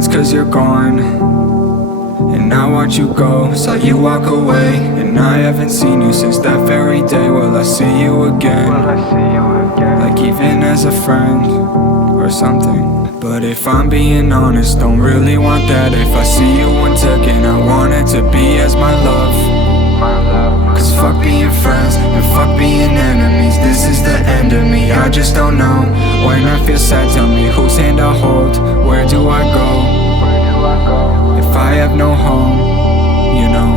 friends 'cause you're gone, and I watch you go. Saw you walk away, and I haven't seen you since that very day. Will I see you again? Like even as a friend or something. But if I'm being honest, don't really want that. If I see you one second, I want it to be as my love. Cause fuck being friends and fuck being enemies. This is the end of me, I just don't know. When I feel sad, tell me whose hand I hold. Where do I go? If I have no home, you know.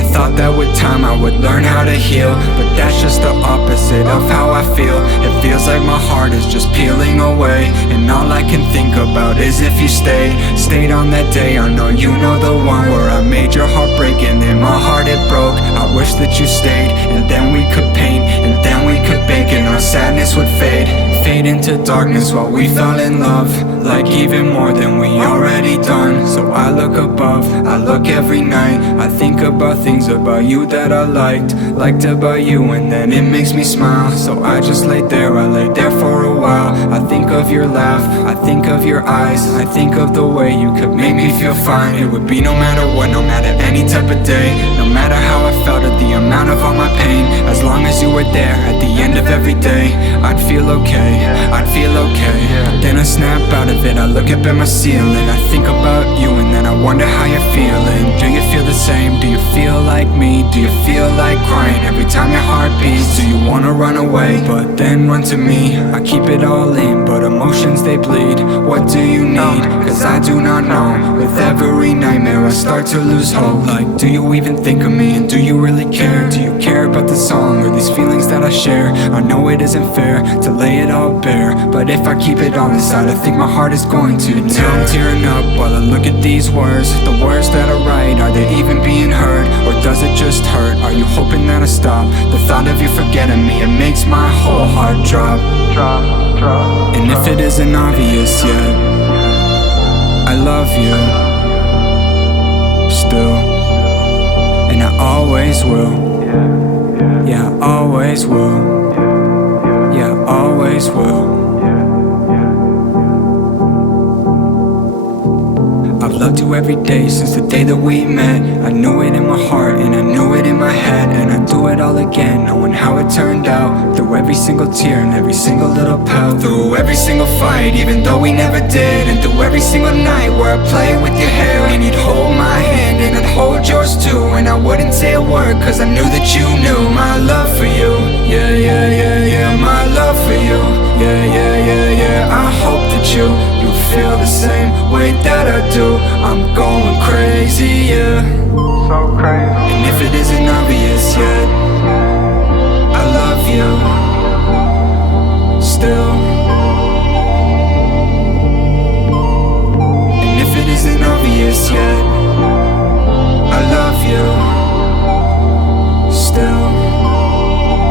I thought that with time I would learn how to heal, but that's just the opposite of how I feel. It feels like my heart is just peeling away, and all I can think about is if you stayed on that day. I know you know the one where I made your heart break, and then my heart it broke. I wish that you stayed, and then we could paint, and then we could bake, and our sadness would fade into darkness while we fell in love. Like even more than we already done. So I look above, I look every night. I think about things about you that I liked about you, and then it makes me smile. So I just lay there for a while. I think of your laugh, I think of your eyes. I think of the way you could make me feel fine. It would be no matter what, no matter any type of day. No matter how I felt or the amount of all my pain. As long as you were there at the end of every day, I'd feel okay, I'd feel okay. Then I snap out of it, I look up at my ceiling. I think about you and then I wonder how you're feeling. Do you feel the same? Do you feel like me? Do you feel like crying every time your heart beats? Do you wanna run away, but then run to me? I keep it all in, but emotions they bleed. What do you need? Cause I do not know. With every nightmare I start to lose hope. Like, do you even think of me? And do you really care? Do you care about the song or these feelings that I share? I know it isn't fair to lay it all bare, but if I keep it all inside, I think my heart is going to tear. Now I'm tearing up while I look at these words. The words that I write, are they even being heard? Or does it just hurt? Are you hoping that I stop? The thought of you forgetting me, it makes my whole heart drop. And if it isn't obvious yet, I love you still, and I always will. Yeah, I always will. Yeah, I always will. I've loved you every day since the day that we met. I knew it in my heart and I knew it in my head, and I do it all again, knowing how it turned out. Through every single tear and every single little pout, through every single fight, even though we never did, and through every single night where I play with your hair, and you'd hold my hand and I'd hold yours too, and I wouldn't say a word cause I knew that you knew my love for you. Yeah, yeah, yeah, yeah, my love for you. Yeah, yeah, yeah, yeah, I hope that you feel the same way that I do. I'm going crazy, yeah. So crazy. And if it isn't obvious yet, I love you still. And if it isn't obvious yet, I love you still.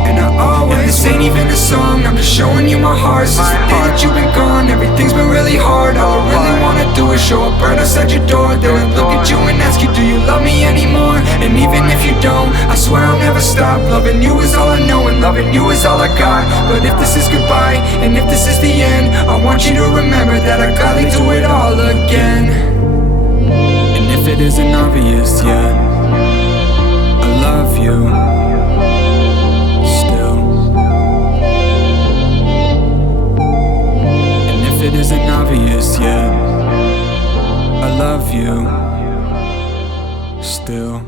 And I always. And this ain't even a song, I'm just showing you my heart. Since the day that you've been gone, everything's been really hard. All I really wanna do is show up right outside your door. Then I look at you and ask you, do you love me anymore? And even if you don't, I swear I'll never stop. Loving you is all I know and loving you is all I got. But if this is goodbye and if this is the end, I want you to remember that I gladly do it all again. And if it isn't obvious yet, I love you still. And if it isn't obvious yet, I love you still.